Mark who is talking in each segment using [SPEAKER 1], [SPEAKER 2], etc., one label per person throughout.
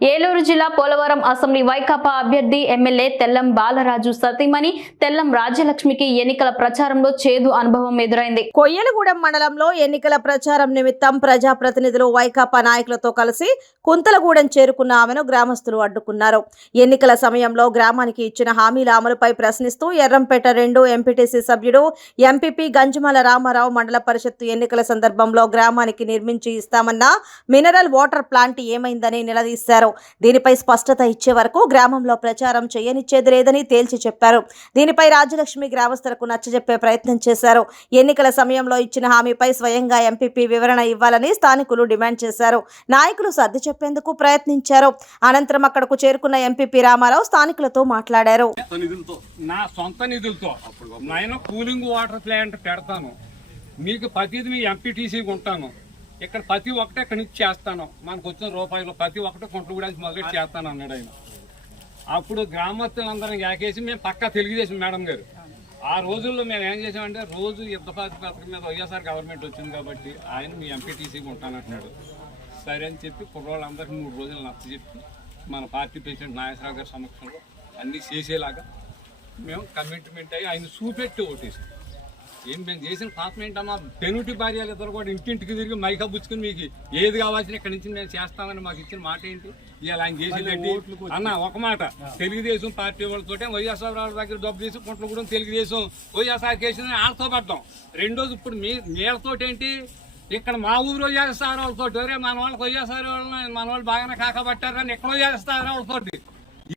[SPEAKER 1] ఏలూరు జిల్లా పోలవరం అసెంబ్లీ వైకాపా అభ్యర్థి ఎమ్మెల్యే తెల్లం బాలరాజు సతీమణి తెల్లం రాజ్యలక్ష్మికి ఎన్నికల ప్రచారంలో చేదు అనుభవం ఎదురైంది.
[SPEAKER 2] కొయ్యలగూడెం మండలంలో ఎన్నికల ప్రచారం నిమిత్తం ప్రజాప్రతినిధులు వైకాపా నాయకులతో కలిసి కుంతలగూడెం చేరుకున్న ఆమెను గ్రామస్తులు అడ్డుకున్నారు. ఎన్నికల సమయంలో గ్రామానికి ఇచ్చిన హామీల అమలుపై ప్రశ్నిస్తూ ఎర్రంపేట రెండు ఎంపీటీసీ సభ్యుడు ఎంపీపీ గంజుమల రామారావు మండల పరిషత్తు ఎన్నికల సందర్భంలో గ్రామానికి నిర్మించి ఇస్తామన్న మినరల్ వాటర్ ప్లాంట్ ఏమైందని నిలదీశారు. దీనిపై స్పష్టత ఇచ్చే వరకు గ్రామంలో ప్రచారం చేయనిచ్చేది లేదని తేల్చి చెప్పారు. దీనిపై రాజ్యలక్ష్మి గ్రామస్తులకు నచ్చజెప్పే ప్రయత్నం చేశారు. ఎన్నికల సమయంలో ఇచ్చిన హామీపై స్వయంగా ఎంపీపీ వివరణ ఇవ్వాలని స్థానికులు డిమాండ్ చేశారు. నాయకులు సర్ది చెప్పేందుకు ప్రయత్నించారు. అనంతరం అక్కడకు చేరుకున్న ఎంపీపీ రామారావు స్థానికులతో మాట్లాడారు.
[SPEAKER 3] నా సొంత నిధులతో. నేను కూలింగ్ వాటర్ ప్లాంట్ పెడతాను. మీకు ప్రతిది మీ ఎంపీటీసీకి ఉంటాను. ఇక్కడ ప్రతి ఒక్కటి ఇక్కడ నుంచి చేస్తాను. మనకు వచ్చిన రూపాయలు ప్రతి ఒక్కటి కొంటలు కూడా మొదలెట్టి చేస్తాను అన్నాడు ఆయన. అప్పుడు గ్రామస్తులందరం యాకేసి మేము పక్కా తెలుగుదేశం మేడం గారు. ఆ రోజుల్లో మేము ఏం చేసామంటే రోజు యుద్ధపాతి పథకం మీద వైఎస్ఆర్ గవర్నమెంట్ వచ్చింది కాబట్టి ఆయన మీ ఎంపీటీసీకి ఉంటానంటున్నాడు. సరే అని చెప్పి కుర్రోళ్ళందరికీ మూడు రోజులు నచ్చ చెప్పి మన పార్టీ ప్రెసిడెంట్ నాగేశ్వరరావు గారి సమక్షంలో అన్నీ చేసేలాగా మేము కమిట్మెంట్ అయ్యి ఆయన చూపెట్టి ఓటేసాం. ఏం మేము చేసిన పాపం ఏంటమ్మా? పెనుటి భార్యలు ఇద్దరు కూడా ఇంటింటికి తిరిగి మైకా పుచ్చుకుని మీకు ఏది కావాల్సిన ఇక్కడి నుంచి మేము చేస్తామని మాకు ఇచ్చిన మాట ఏంటి? ఇవాళ ఆయన చేసేదండి అన్న ఒక మాట. తెలుగుదేశం పార్టీ వాళ్ళతో వైఎస్ఆర్ దగ్గర డబ్బు తీసి కుంటలు కూడా తెలుగుదేశం వైఎస్ఆర్ కేసు ఆళ్ళతో పడ్డాం. రెండోది ఇప్పుడు మీ మీళ్ళతోటి ఏంటి? ఇక్కడ మా ఊరు చేస్తారు వాళ్ళతో రే మన వాళ్ళకి వైఎస్ఆర్ వాళ్ళని మన వాళ్ళు బాగానే కాకపట్టారు అని ఎక్కడో చేస్తారు వాళ్ళతోటి.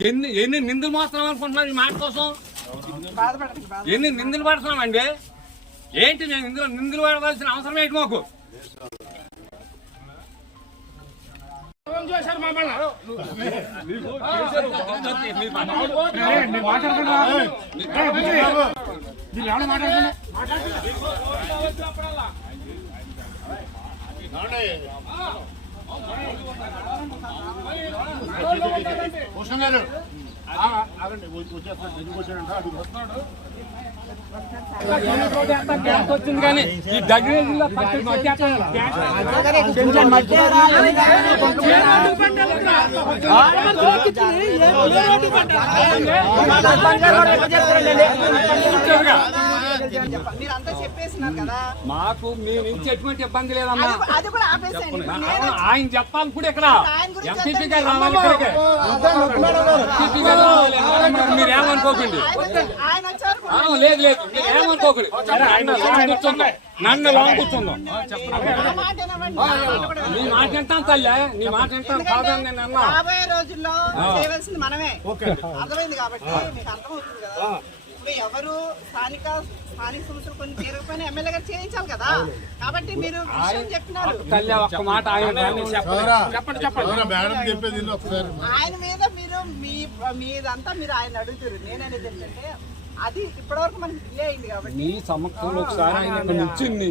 [SPEAKER 3] ఎన్ని ఎన్ని నిందులు మోస్తున్నాం అనుకుంటున్నారు ఈ మాట కోసం? ఎన్ని నిందులు పడుతున్నామండి ఏంటి మేము ఇందులో నిందులు పడవలసిన అవసరం ఏంటి మాకు
[SPEAKER 4] భూషణ్ గారు ఆగండి వచ్చేస్తాను ఎందుకు వచ్చాడంటే అడుగు
[SPEAKER 3] వచ్చింది కానీ ఈ మాకు మీ నుంచి ఎటువంటి ఇబ్బంది లేదమ్మా. ఆయన చెప్పాలి కూడా ఇక్కడ. ఎంపీపీ. గారు రావాలి ఇక్కడికి. మీరు ఏమనుకోకండి. లేదు లేదు. మీరు ఏమనుకోకండి సరే, ఆయన లోన్ కూర్చుందాం. నన్ను లోన్ కూర్చుందాం.
[SPEAKER 5] నా మాట
[SPEAKER 3] వింటాను తల్లి. నీ మాట వింటాను కాదని నేను అన్నా.
[SPEAKER 5] రాబోయే రోజుల్లో చేయవలసింది మనమే. అర్థమైంది కాబట్టి మీకు అర్థమవుతుంది కదా. ఇప్పుడు ఎవరు స్థానిక స్థానిక సంస్థలు కొన్ని తీరకపోయినా ఎమ్మెల్యే గారు చేయించాలి కదా. కాబట్టి మీరు విషయం చెప్పినారు.
[SPEAKER 3] తల్లి ఒక్క మాట ఆయన చెప్పండి. చెప్పండి.
[SPEAKER 4] మేడం చెప్పేది
[SPEAKER 5] ఆయన మీద మీరు మీ మీదంతా మీరు ఆయన అడుగుతారు నేననేది ఏంటంటే అది ఇప్పటివరకు మనకి డిలే అయింది కాబట్టి
[SPEAKER 3] నీ సమక్షంలో ఒకసారి ఆయన ఇక్కడ నుంచింది